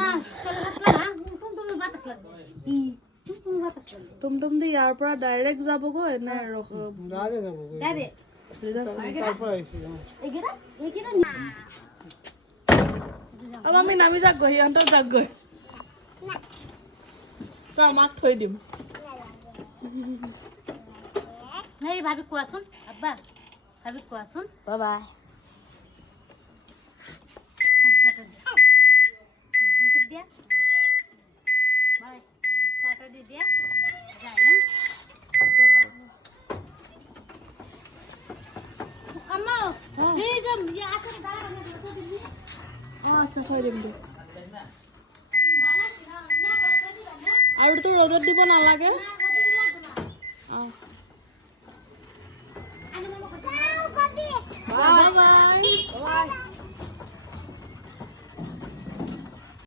না চলে যাচ্ছে না টুমটুম বাতাস লাগবে টুমটুম বাতাস লাগবে টুমটুম দি ইয়াৰ পৰা ডাইৰেক্ট যাবগৈ নে গাড়ি যাব ডাইৰেক্ট তাৰপৰ আইছি এইকেইটা আৰু আমি নামি যাকগৈ সিহঁতৰ যাকগৈ তই আমাক থৈ দিম এই ভাবি কোৱাচোন আব্বা ভাবি কোৱাচোন বাই বাই দিয়া বাই টাটা দি দিয়া যাই না আম্মা এই যে ইয়া আছে দাঁড়া না তো দিলি আচ্ছা থৈ দিম দে আৰু তো ৰ'দত দিব নালাগে বাই বাই